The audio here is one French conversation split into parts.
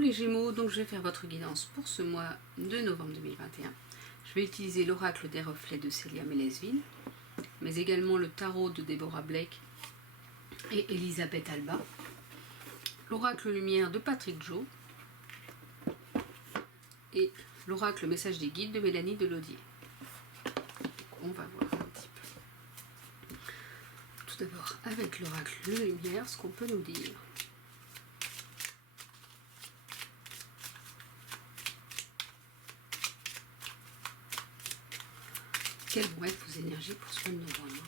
les Gémeaux, donc je vais faire votre guidance pour ce mois de novembre 2021. Je vais utiliser l'oracle des reflets de Célia Mélesville, mais également le tarot de Deborah Blake et Elisabeth Alba, l'oracle lumière de Patrick Jo et l'oracle message des guides de Mélanie Delaudier. On va voir un petit peu. Tout d'abord, avec l'oracle lumière, ce qu'on peut nous dire. Quelles vont être vos énergies pour ce mois de novembre?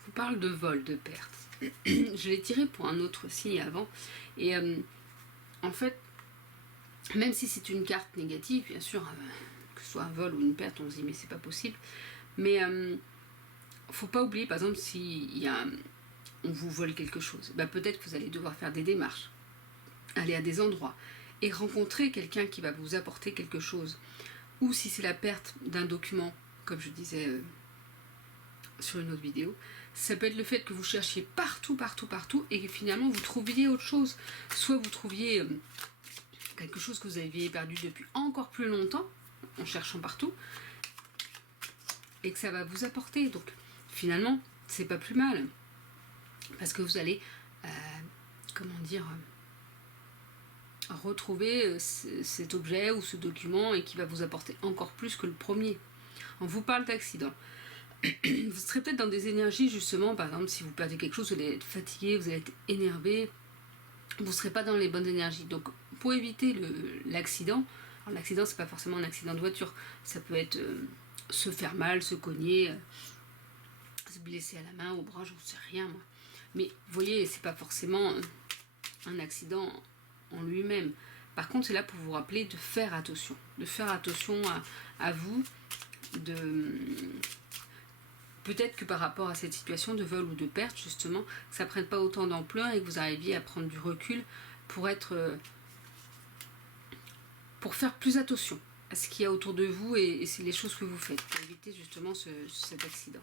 Je vous parle de vol, de perte. Je l'ai tiré pour un autre signe avant. Et en fait, même si c'est une carte négative, bien sûr, que ce soit un vol ou une perte, on se dit mais c'est pas possible. Mais faut pas oublier, par exemple, si on vous vole quelque chose, bah, peut-être que vous allez devoir faire des démarches, aller à des endroits et rencontrer quelqu'un qui va vous apporter quelque chose. Ou si c'est la perte d'un document, comme je disais sur une autre vidéo, ça peut être le fait que vous cherchiez partout et que finalement vous trouviez autre chose. Soit vous trouviez quelque chose que vous aviez perdu depuis encore plus longtemps en cherchant partout et que ça va vous apporter. Donc finalement, c'est pas plus mal parce que vous allez retrouver cet objet ou ce document et qui va vous apporter encore plus que le premier. On vous parle d'accident. Vous serez peut-être dans des énergies justement, par exemple si vous perdez quelque chose, vous allez être fatigué, vous allez être énervé, vous ne serez pas dans les bonnes énergies. Donc pour éviter l'accident, alors l'accident c'est pas forcément un accident de voiture, ça peut être se faire mal, se cogner, se blesser à la main, au bras, je ne sais rien moi. Mais vous voyez, c'est pas forcément un accident en lui-même. Par contre, c'est là pour vous rappeler de faire attention à vous, peut-être que par rapport à cette situation de vol ou de perte, justement, que ça ne prenne pas autant d'ampleur et que vous arriviez à prendre du recul pour faire plus attention à ce qu'il y a autour de vous et c'est les choses que vous faites pour éviter justement cet accident.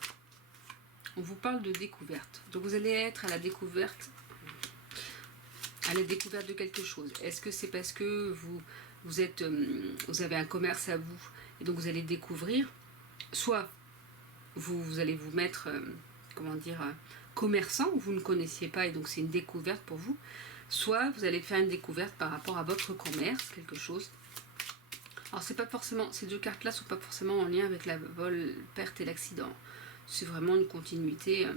On vous parle de découverte. Donc vous allez être à la découverte de quelque chose. Est-ce que c'est parce que vous avez un commerce à vous et donc vous allez découvrir, soit vous allez vous mettre, commerçant, vous ne connaissiez pas et donc c'est une découverte pour vous, soit vous allez faire une découverte par rapport à votre commerce, quelque chose. Alors c'est pas forcément, ces deux cartes-là sont pas forcément en lien avec la vol, perte et l'accident. C'est vraiment une continuité.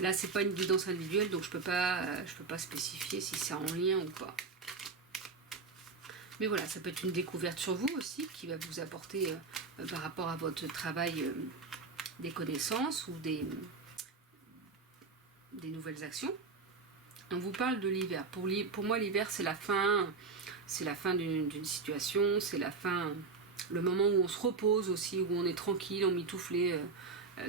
Là c'est pas une guidance individuelle, donc je peux pas spécifier si c'est en lien ou pas. Mais voilà, ça peut être une découverte sur vous aussi qui va vous apporter par rapport à votre travail des connaissances ou des nouvelles actions. On vous parle de l'hiver. Pour moi, l'hiver, c'est la fin d'une situation, c'est la fin, le moment où on se repose aussi, où on est tranquille, emmitouflé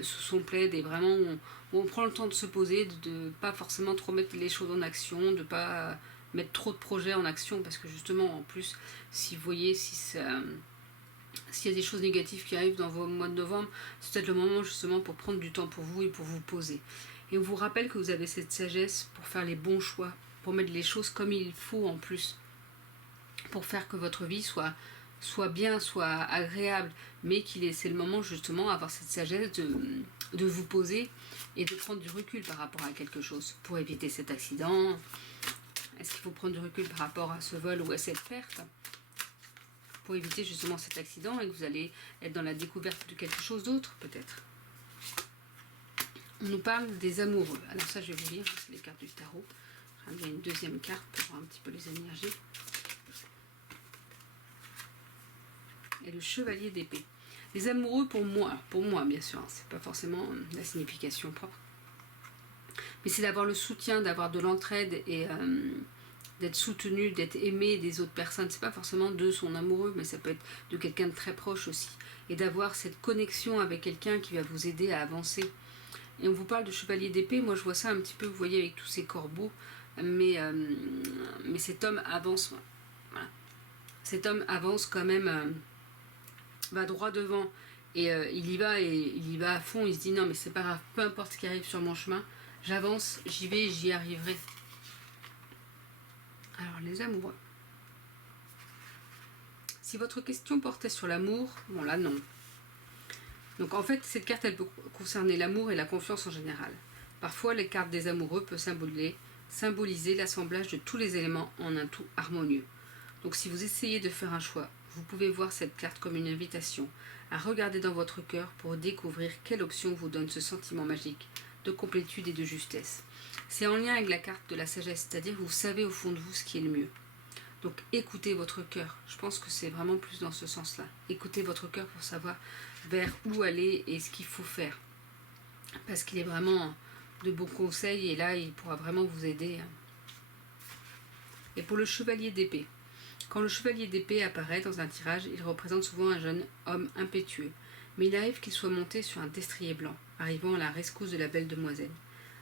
sous son plaid et vraiment où on prend le temps de se poser, de ne pas forcément trop mettre les choses en action, de ne pas mettre trop de projets en action parce que justement, en plus, si vous voyez, s'il y a des choses négatives qui arrivent dans vos mois de novembre, c'est peut-être le moment justement pour prendre du temps pour vous et pour vous poser. Et on vous rappelle que vous avez cette sagesse pour faire les bons choix, pour mettre les choses comme il faut en plus, pour faire que votre vie soit bien, soit agréable, mais c'est le moment justement d'avoir cette sagesse de vous poser et de prendre du recul par rapport à quelque chose, pour éviter cet accident. Est-ce qu'il faut prendre du recul par rapport à ce vol ou à cette perte pour éviter justement cet accident et que vous allez être dans la découverte de quelque chose d'autre peut-être. On nous parle des amoureux. Alors ça je vais vous lire, c'est les cartes du tarot. Je vais bien une deuxième carte pour voir un petit peu les énergies. Et le chevalier d'épée. Les amoureux pour moi bien sûr, c'est pas forcément la signification propre. Mais c'est d'avoir le soutien, d'avoir de l'entraide et d'être soutenu, d'être aimé des autres personnes. C'est pas forcément de son amoureux, mais ça peut être de quelqu'un de très proche aussi. Et d'avoir cette connexion avec quelqu'un qui va vous aider à avancer. Et on vous parle de chevalier d'épée, moi je vois ça un petit peu, vous voyez, avec tous ces corbeaux, mais cet homme avance. Voilà. Cet homme avance quand même va droit devant et il y va à fond, il se dit non mais c'est pas grave, peu importe ce qui arrive sur mon chemin, j'avance, j'y vais, j'y arriverai. Alors les amoureux. Si votre question portait sur l'amour, bon là non. Donc en fait cette carte elle peut concerner l'amour et la confiance en général. Parfois les cartes des amoureux peuvent symboliser l'assemblage de tous les éléments en un tout harmonieux. Donc si vous essayez de faire un choix, vous pouvez voir cette carte comme une invitation à regarder dans votre cœur pour découvrir quelle option vous donne ce sentiment magique de complétude et de justesse. C'est en lien avec la carte de la sagesse, c'est-à-dire que vous savez au fond de vous ce qui est le mieux. Donc écoutez votre cœur, je pense que c'est vraiment plus dans ce sens-là. Écoutez votre cœur pour savoir vers où aller et ce qu'il faut faire. Parce qu'il est vraiment de bons conseils et là il pourra vraiment vous aider. Et pour le chevalier d'épée, quand le chevalier d'épée apparaît dans un tirage, il représente souvent un jeune homme impétueux, mais il arrive qu'il soit monté sur un destrier blanc, arrivant à la rescousse de la belle demoiselle.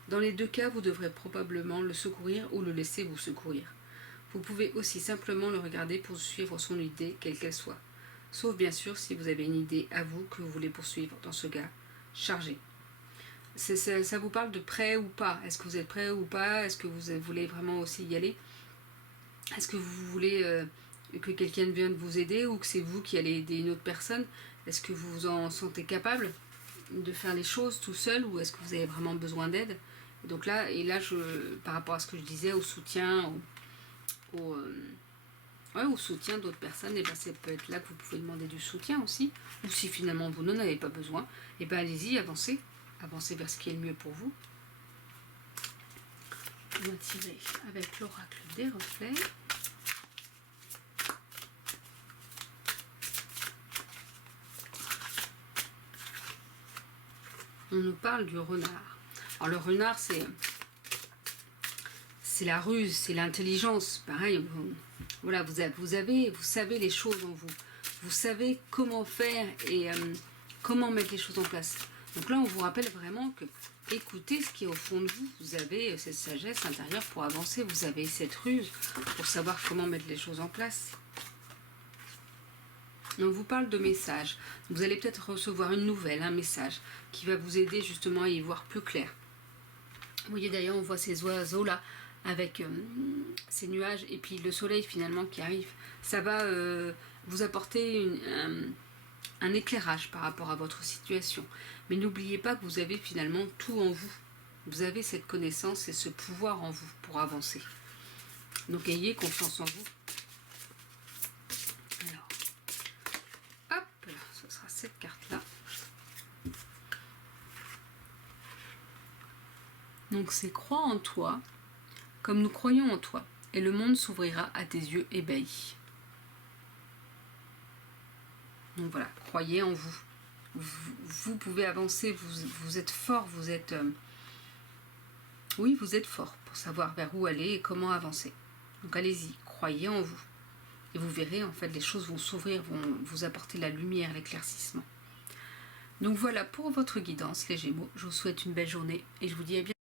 Dans les deux cas, vous devrez probablement le secourir ou le laisser vous secourir. Vous pouvez aussi simplement le regarder pour suivre son idée, quelle qu'elle soit. Sauf bien sûr si vous avez une idée à vous que vous voulez poursuivre. Dans ce cas, chargez. Ça vous parle de prêt ou pas. Est-ce que vous êtes prêt ou pas? Est-ce que vous voulez vraiment aussi y aller? Est-ce que vous voulez que quelqu'un vienne vous aider ou que c'est vous qui allez aider une autre personne? Est-ce que vous vous en sentez capable de faire les choses tout seul ou est-ce que vous avez vraiment besoin d'aide? Donc là, par rapport à ce que je disais, au soutien, au soutien d'autres personnes, et ben ça peut être là que vous pouvez demander du soutien aussi. Ou si finalement vous n'en avez pas besoin, et ben allez-y, avancez. Avancez vers ce qui est le mieux pour vous. On va tirer avec l'oracle des reflets. On nous parle du renard. Alors le renard, c'est la ruse, c'est l'intelligence. Pareil, voilà, vous savez les choses en vous. Vous savez comment faire et comment mettre les choses en place. Donc là, on vous rappelle vraiment que écoutez ce qui est au fond de vous. Vous avez cette sagesse intérieure pour avancer. Vous avez cette ruse pour savoir comment mettre les choses en place. On vous parle de messages. Vous allez peut-être recevoir une nouvelle, un message qui va vous aider justement à y voir plus clair. Vous voyez d'ailleurs, on voit ces oiseaux-là avec ces nuages et puis le soleil finalement qui arrive. Ça va vous apporter un éclairage par rapport à votre situation. Mais n'oubliez pas que vous avez finalement tout en vous. Vous avez cette connaissance et ce pouvoir en vous pour avancer. Donc ayez confiance en vous. Alors, hop, là, ce sera cette carte-là. Donc c'est crois en toi, comme nous croyons en toi, et le monde s'ouvrira à tes yeux ébahis. Donc voilà, croyez en vous. Vous pouvez avancer, vous êtes fort, vous êtes... oui, vous êtes fort pour savoir vers où aller et comment avancer. Donc allez-y, croyez en vous. Et vous verrez, en fait, les choses vont s'ouvrir, vont vous apporter la lumière, l'éclaircissement. Donc voilà pour votre guidance, les Gémeaux. Je vous souhaite une belle journée et je vous dis à bientôt.